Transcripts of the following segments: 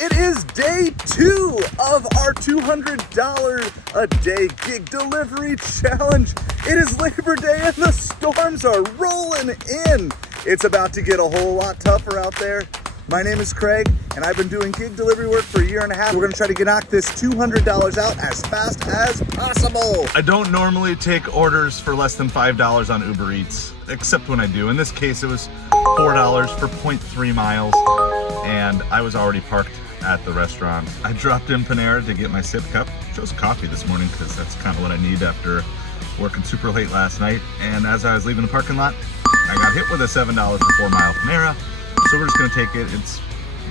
It is day 2 of our $200 a day gig delivery challenge. It is Labor Day and the storms are rolling in. It's about to get a whole lot tougher out there. My name is Craig, and I've been doing gig delivery work for a year and a half. We're gonna try to knock this $200 out as fast as possible. I don't normally take orders for less than $5 on UberEats, except when I do. In this case, it was $4 for 0.3 miles, and I was already parked at the restaurant. I dropped in Panera to get my sip cup. Chose coffee this morning because that's kind of what I need after working super late last night. And as I was leaving the parking lot, I got hit with a $7 for 4 mile Panera. So we're just gonna take it. It's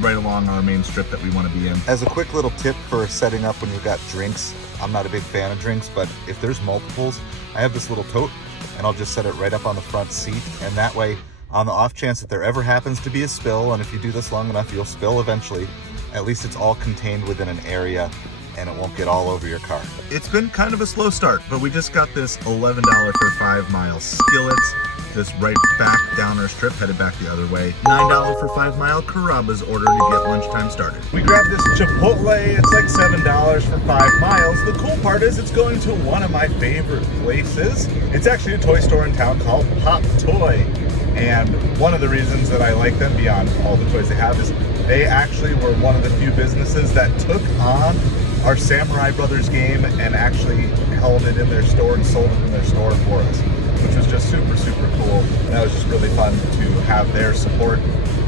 right along our main strip that we wanna be in. As a quick little tip for setting up when you've got drinks, I'm not a big fan of drinks, but if there's multiples, I have this little tote and I'll just set it right up on the front seat. And that way, on the off chance that there ever happens to be a spill, and if you do this long enough, you'll spill eventually, at least it's all contained within an area and it won't get all over your car. It's been kind of a slow start, but we just got this $11 for 5 miles skillets. Just right back down our strip, headed back the other way. $9 for 5 mile Carrabba's order to get lunchtime started. We grabbed this Chipotle, it's like $7 for 5 miles. The cool part is it's going to one of my favorite places. It's actually a toy store in town called Pop Toy. And one of the reasons that I like them beyond all the toys they have is they actually were one of the few businesses that took on our Samurai Brothers game and actually held it in their store and sold it in their store for us, which was just super, super cool. And that was just really fun to have their support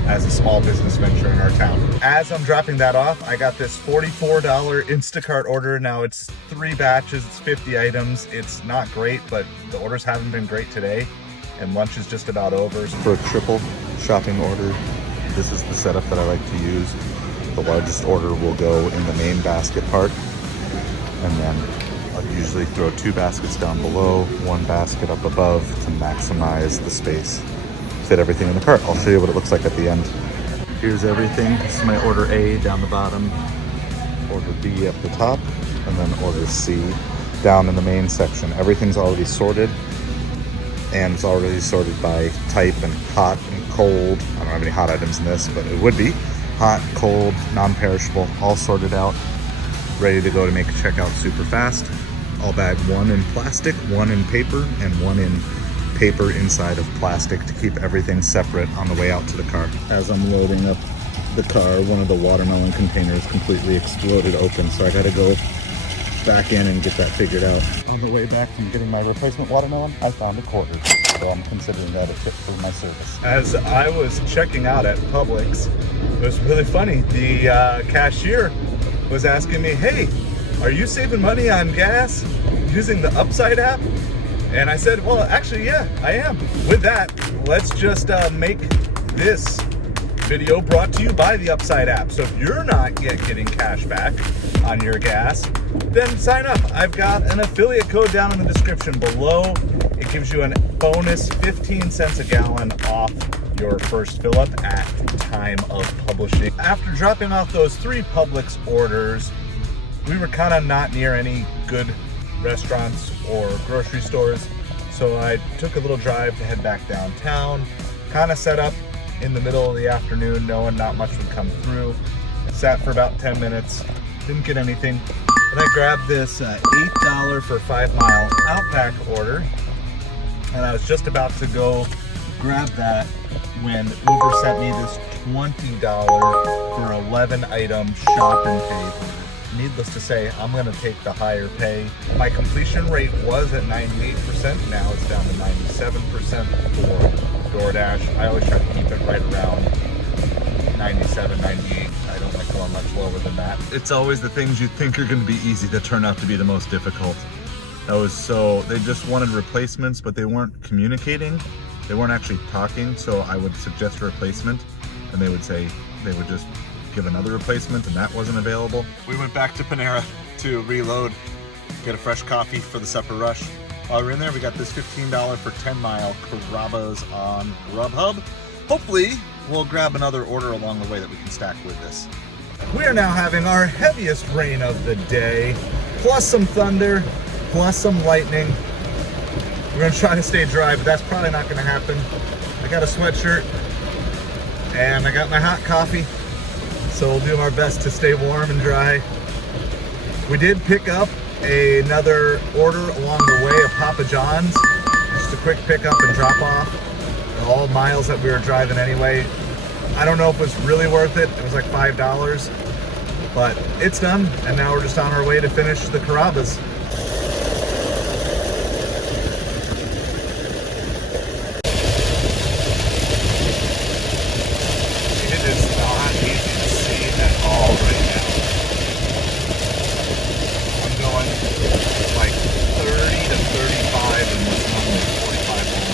as a small business venture in our town. As I'm dropping that off, I got this $44 Instacart order. Now it's 3 batches, it's 50 items. It's not great, but the orders haven't been great today, and lunch is just about over. For a triple shopping order, this is the setup that I like to use. The largest order will go in the main basket part, and then I'll usually throw 2 baskets down below, 1 basket up above to maximize the space. Fit everything in the cart. I'll show you what it looks like at the end. Here's everything. This is my order A down the bottom, order B up the top, and then order C down in the main section. Everything's already sorted, and it's already sorted by type and hot and cold. I don't have any hot items in this, but it would be hot, cold, non-perishable, all sorted out, ready to go to make a checkout super fast. I'll bag 1 in plastic, 1 in paper, and 1 in paper inside of plastic to keep everything separate on the way out to the car. As I'm loading up the car, one of the watermelon containers completely exploded open, so I gotta go back in and get that figured out. On the way back from getting my replacement watermelon, I found a quarter, so I'm considering that a tip for my service. As I was checking out at Publix, it was really funny. The cashier was asking me, hey, are you saving money on gas using the Upside app? And I said, well, actually, yeah, I am. With that, let's just make this video brought to you by the Upside app. So if you're not yet getting cash back on your gas, then sign up. I've got an affiliate code down in the description below. It gives you a bonus 15 cents a gallon off your first fill up at time of publishing. After dropping off those 3 Publix orders, we were kind of not near any good restaurants or grocery stores, so I took a little drive to head back downtown, kind of set up in the middle of the afternoon knowing not much would come through. I sat for about 10 minutes, didn't get anything, but I grabbed this $8 for 5 mile Outback order, and I was just about to go grab that when Uber sent me this $20 for 11 item shop and pay order. Needless to say, I'm gonna take the higher pay. My completion rate was at 98%, now it's down to 97% for DoorDash. I always try to keep it right around 97, 98. I don't like going much lower than that. It's always the things you think are gonna be easy that turn out to be the most difficult. They just wanted replacements, but they weren't communicating. They weren't actually talking, so I would suggest a replacement, and they would just give another replacement, and that wasn't available. We went back to Panera to reload, get a fresh coffee for the supper rush. While we're in there, we got this $15 for 10 mile Carrabba's on Grubhub. Hopefully, we'll grab another order along the way that we can stack with this. We are now having our heaviest rain of the day, plus some thunder, plus some lightning. We're gonna try to stay dry, but that's probably not gonna happen. I got a sweatshirt, and I got my hot coffee. So we'll do our best to stay warm and dry. We did pick up another order along the way of Papa John's. Just a quick pickup and drop off. All miles that we were driving anyway. I don't know if it was really worth it. It was like $5, but it's done. And now we're just on our way to finish the Carrabba's. It is not easy to see at all right now. I'm going like 30 to 35 and what's normally 45 miles.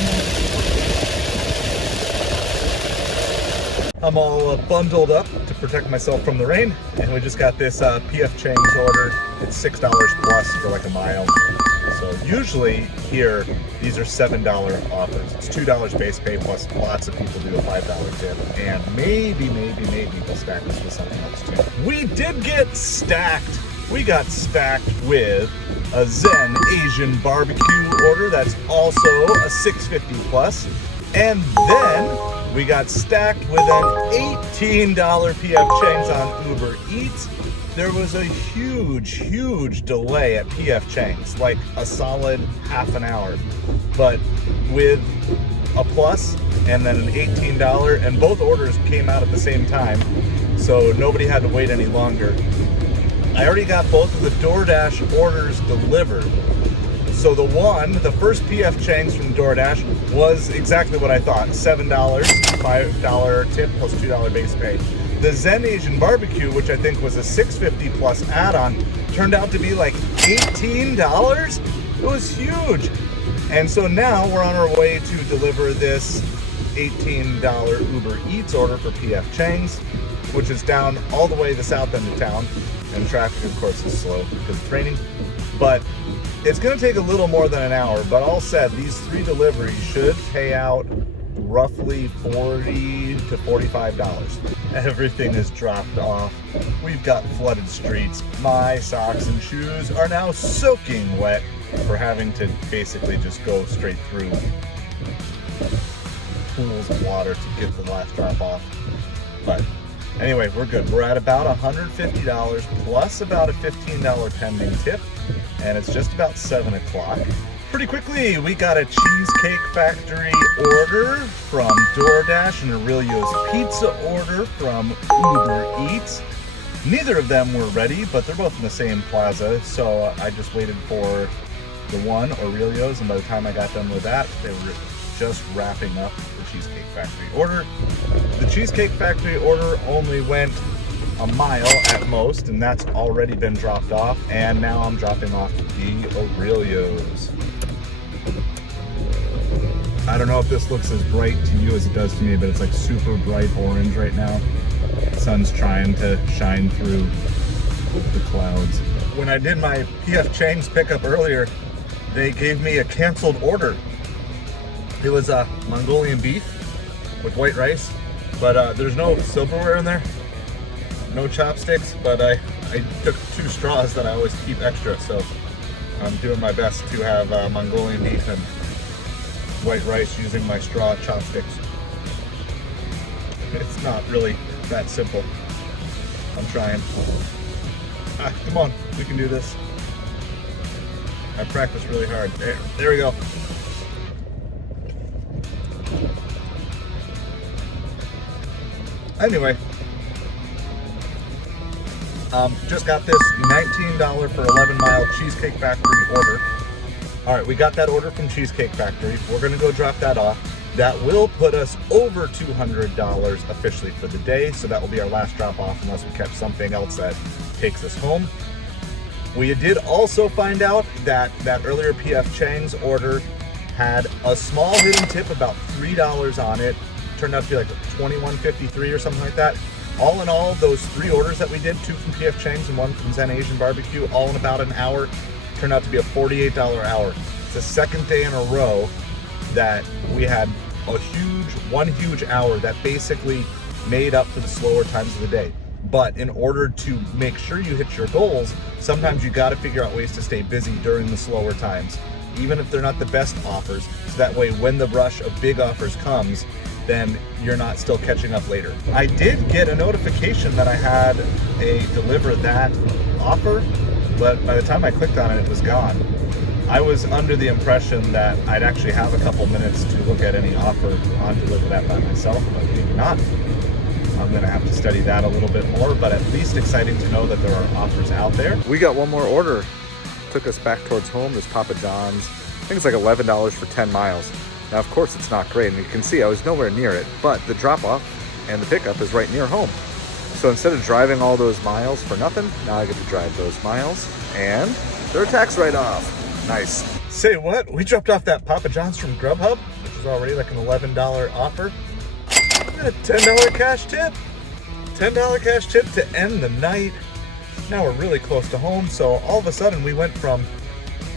I'm all bundled up to protect myself from the rain, and we just got this PF Chang's order. It's $6 plus for like a mile. So usually here, these are $7 offers. It's $2 base pay plus lots of people do a $5 tip. And maybe we'll stack this with something else too. We did get stacked. We got stacked with a Zen Asian barbecue order that's also a $6.50 plus. And then we got stacked with an $18 PF Chang's on UberEats. There was a huge delay at PF Chang's, like a solid half an hour. But with a plus and then an $18, and both orders came out at the same time, so nobody had to wait any longer. I already got both of the DoorDash orders delivered. So the first PF Chang's from DoorDash was exactly what I thought, $7, $5 tip plus $2 base pay. The Zen Asian barbecue, which I think was a $6.50 plus add-on, turned out to be like $18. It was huge. And so now we're on our way to deliver this $18 Uber Eats order for PF Chang's, which is down all the way to the south end of town. And traffic, of course, is slow because it's raining. But it's going to take a little more than an hour. But all said, these 3 deliveries should pay out roughly $40 to $45. Everything is dropped off. We've got flooded streets. My socks and shoes are now soaking wet for having to basically just go straight through pools of water to get the last drop off. But anyway, we're good. We're at about $150 plus about a $15 pending tip, and it's just about 7 o'clock. Pretty quickly, we got a Cheesecake Factory order from DoorDash and Aurelio's Pizza order from UberEats. Neither of them were ready, but they're both in the same plaza, so I just waited for the one, Aurelio's, and by the time I got done with that, they were just wrapping up the Cheesecake Factory order. The Cheesecake Factory order only went a mile at most, and that's already been dropped off, and now I'm dropping off the Aurelio's. I don't know if this looks as bright to you as it does to me, but it's like super bright orange right now. The sun's trying to shine through the clouds. When I did my PF Chang's pickup earlier, they gave me a canceled order. It was a Mongolian beef with white rice, but there's no silverware in there, no chopsticks, but I took 2 straws that I always keep extra, so I'm doing my best to have Mongolian beef and white rice using my straw chopsticks. It's not really that simple. I'm trying. Come on, we can do this. I practice really hard. There we go. Anyway, just got this $19 for 11-mile Cheesecake Factory order. All right, we got that order from Cheesecake Factory. We're gonna go drop that off. That will put us over $200 officially for the day, so that will be our last drop off unless we catch something else that takes us home. We did also find out that that earlier PF Chang's order had a small hidden tip, about $3 on it. Turned out to be like $21.53 or something like that. All in all, those 3 orders that we did, 2 from PF Chang's and 1 from Zen Asian Barbecue, all in about an hour, turned out to be a $48 hour. It's the second day in a row that we had one huge hour that basically made up for the slower times of the day. But in order to make sure you hit your goals, sometimes you got to figure out ways to stay busy during the slower times, even if they're not the best offers. So that way, when the rush of big offers comes, then you're not still catching up later. I did get a notification that I had a DeliverThat offer, but by the time I clicked on it, it was gone. I was under the impression that I'd actually have a couple minutes to look at any offer on DeliverThat by myself, but maybe not. I'm gonna have to study that a little bit more, but at least exciting to know that there are offers out there. We got one more order. Took us back towards home. There's Papa John's. I think it's like $11 for 10 miles. Now, of course, it's not great, and you can see I was nowhere near it, but the drop-off and the pickup is right near home. So instead of driving all those miles for nothing, now I get to drive those miles, and they're a tax write-off. Nice. Say what? We dropped off that Papa John's from Grubhub, which was already like an $11 offer. We got a $10 cash tip. $10 cash tip to end the night. Now we're really close to home, so all of a sudden we went from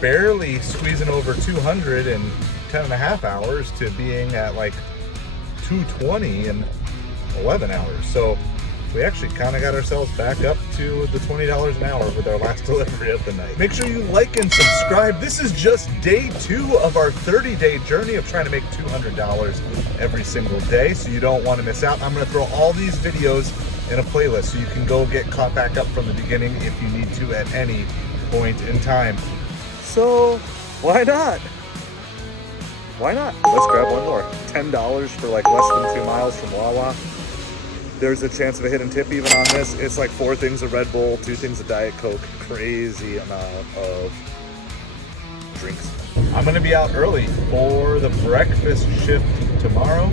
barely squeezing over 200 in 10 and a half hours to being at like 220 in 11 hours. So we actually kind of got ourselves back up to the $20 an hour with our last delivery of the night. Make sure you like and subscribe. This is just day 2 of our 30-day journey of trying to make $200 every single day, so you don't want to miss out. I'm going to throw all these videos in a playlist so you can go get caught back up from the beginning if you need to at any point in time. So why not? Why not? Let's grab one more. $10 for like less than 2 miles from Wawa. There's a chance of a hidden tip even on this. It's like 4 things of Red Bull, 2 things of Diet Coke, crazy amount of drinks. I'm gonna be out early for the breakfast shift tomorrow.